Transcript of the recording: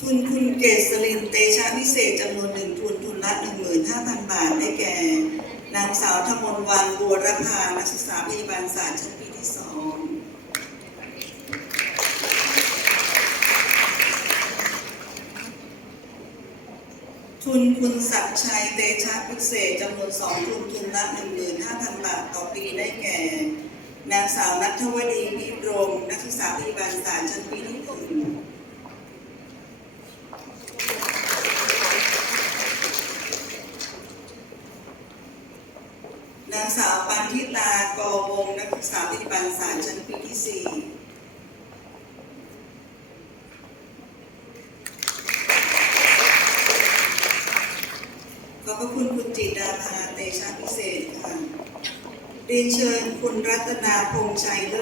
ทุนคุณเกษรินเตชะพิเศษจำนวนหนึ่งทุนทุนละ15,000บาทได้แก่ นางสาวธมนวันบัวรพานักศึกษาพยาบาลศาสตร์ชั้นปีที่สองทุนคุณศักดิ์ชัยเตชะพิเศษจำนวนสองทุนทุนละ15,000บาทต่อปีได้แก่ นางสาวนัทวดีพิรมนักศึกษาพยาบาลศาสตร์ชั้นปีที่หนึ่ง นางสาวปันทิตากอวงนักศึกษาปฏิบัติศาสตร์ชั้นปีที่สี่ขอบพระคุณคุณจิตดาภาเตชะพิเศษค่ะเรียนเชิญคุณรัตนาพงษ์ชัยเลิศ